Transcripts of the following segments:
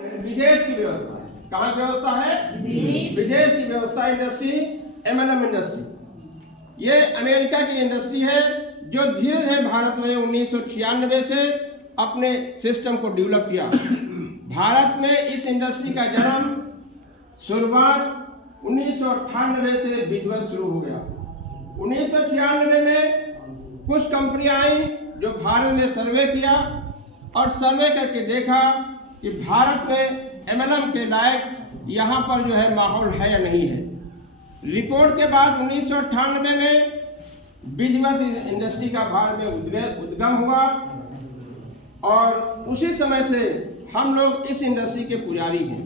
विदेश की व्यवस्था है। कहाँ की व्यवस्था है? विदेश की व्यवस्था। इंडस्ट्री एमएलएम इंडस्ट्री, ये अमेरिका की इंडस्ट्री है जो धीरे धीरे भारत में 1996 से अपने सिस्टम को डेवलप किया। भारत में इस इंडस्ट्री का जन्म शुरुआत 1998 से बिजनेस शुरू हो गया। 1996 में कुछ कंपनियां आई जो भारत में सर्वे किया और सर्वे करके देखा कि भारत में एमएलएम के लायक यहाँ पर जो है माहौल है या नहीं है। रिपोर्ट के बाद 1998 में बिजनेस इंडस्ट्री का भारत में उद्गम हुआ और उसी समय से हम लोग इस इंडस्ट्री के पुजारी हैं।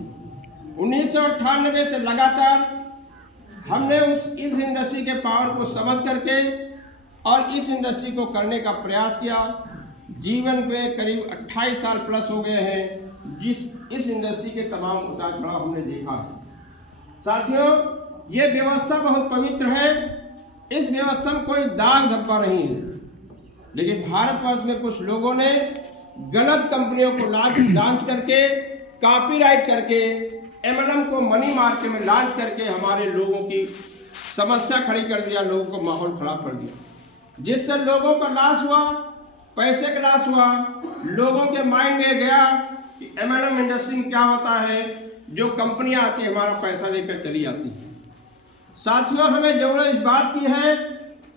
1998 से लगातार हमने इस इंडस्ट्री के पावर को समझ करके और इस इंडस्ट्री को करने का प्रयास किया। जीवन पे करीब 28 साल प्लस हो गए हैं इस इंडस्ट्री के तमाम उतार चढ़ाव हमने देखा है। साथियों, ये व्यवस्था बहुत पवित्र है, इस व्यवस्था में कोई दाग धब्बा नहीं है, लेकिन भारतवर्ष में कुछ लोगों ने गलत कंपनियों को लॉन्च करके, कॉपीराइट करके, एमएलएम को मनी मार्केट में लॉन्च करके हमारे लोगों की समस्या खड़ी कर दिया, लोगों को माहौल खराब कर दिया, जिससे लोगों का लॉस हुआ, पैसे का लॉस हुआ। लोगों के माइंड में गया कि एमएलएम इंडस्ट्री में क्या होता है, जो कंपनियां आती है हमारा पैसा लेकर चली जाती है। साथियों, हमें जरूरत इस बात की है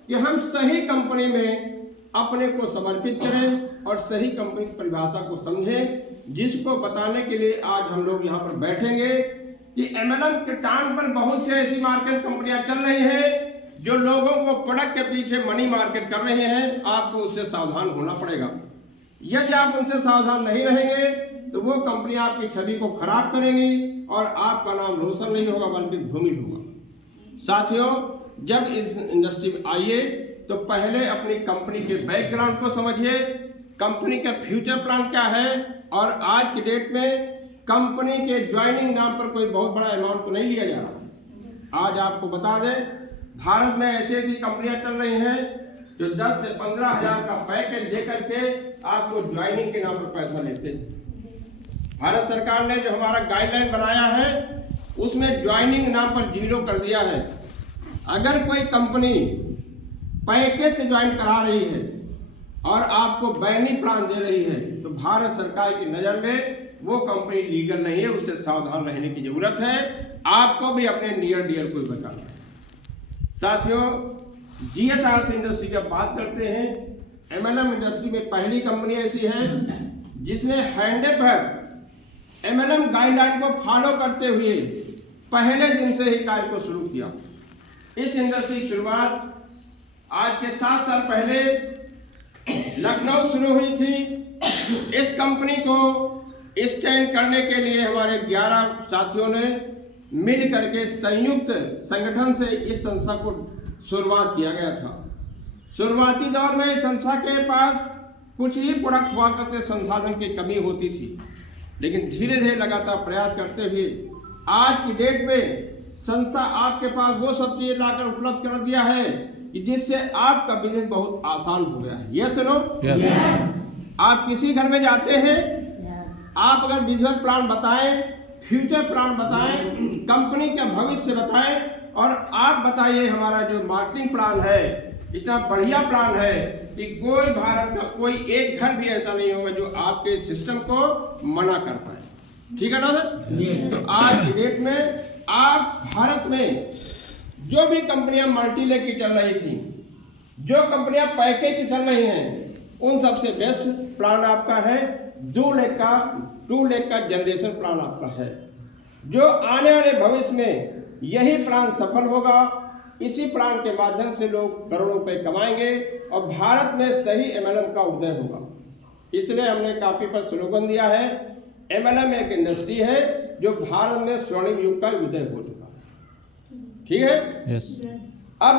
कि हम सही कंपनी में अपने को समर्पित करें और सही कंपनी की परिभाषा को समझें, जिसको बताने के लिए आज हम लोग यहाँ पर बैठेंगे कि एमएलएम के टाइम पर बहुत से ऐसी मार्केट कंपनियां चल रही हैं जो लोगों को प्रोडक्ट के पीछे मनी मार्केट कर रहे हैं। आपको उससे सावधान होना पड़ेगा। यदि आप उनसे सावधान नहीं रहेंगे तो वो कंपनी आपकी छवि को खराब करेंगी और आपका नाम रोशन नहीं होगा बल्कि धूमिल होगा। साथियों, जब इस इंडस्ट्री में आइए तो पहले अपनी कंपनी के बैकग्राउंड को समझिए, कंपनी का फ्यूचर प्लान क्या है। और आज की डेट में कंपनी के ज्वाइनिंग नाम पर कोई बहुत बड़ा अमाउंट तो नहीं लिया जा रहा। आज आपको बता दें, भारत में ऐसी कंपनियां चल रही हैं जो 10 से 15 हज़ार का पैकेज देकर के आपको ज्वाइनिंग के नाम पर पैसा लेते हैं। भारत सरकार ने जो हमारा गाइडलाइन बनाया है उसमें ज्वाइनिंग नाम पर 0 कर दिया है। अगर कोई कंपनी पैकेज से ज्वाइन करा रही है और आपको बैनी प्लान दे रही है तो भारत सरकार की नज़र में वो कंपनी लीगल नहीं है, उससे सावधान रहने की जरूरत है। आपको भी अपने नियर डियर को बताना है। साथियों, जीएसआरसी इंडस्ट्री की बात करते हैं। एमएलएम इंडस्ट्री में पहली कंपनी ऐसी है जिसने हैंडबैग एमएलएम गाइडलाइन को फॉलो करते हुए पहले दिन से ही कार्य को शुरू किया। इस इंडस्ट्री की शुरुआत आज के 7 साल पहले लखनऊ शुरू हुई थी। इस कंपनी को स्टैंड करने के लिए हमारे 11 साथियों ने मिल करके संयुक्त संगठन से इस संस्था को शुरुआत किया गया था। शुरुआती दौर में इस संस्था के पास कुछ ही प्रोडक्ट हुआ करते, संसाधन की कमी होती थी, लेकिन धीरे धीरे लगातार प्रयास करते हुए आज की डेट में संस्था आपके पास वो सब चीजें लाकर उपलब्ध कर दिया है कि जिससे आपका बिजनेस बहुत आसान हो गया है। ये सुनो, आप किसी घर में जाते हैं, आप अगर बिजनेस प्लान बताएं, फ्यूचर प्लान बताएं, कंपनी का भविष्य बताएं और आप बताइए हमारा जो मार्केटिंग प्लान है इतना बढ़िया प्लान है कि कोई भारत का कोई एक घर भी ऐसा नहीं होगा जो आपके सिस्टम को मना कर पाए। ठीक है ना सर? तो आज की डेट में आप भारत में जो भी कंपनियां मल्टीलेग की चल रही थी, जो कंपनियां पैकेज की चल रही हैं, उन सबसे बेस्ट प्लान आपका है 2 लेग का जनरेशन प्लान आपका है, जो आने वाले भविष्य में यही प्लान सफल होगा। इसी प्लान के माध्यम से लोग करोड़ों रुपए कमाएंगे और भारत में सही एमएलएम का उदय होगा। इसलिए हमने कॉपी पर स्लोगन दिया है, एमएलएम एक इंडस्ट्री है जो भारत में स्वर्णिम युग का उदय हो चुका है। ठीक है? यस। अब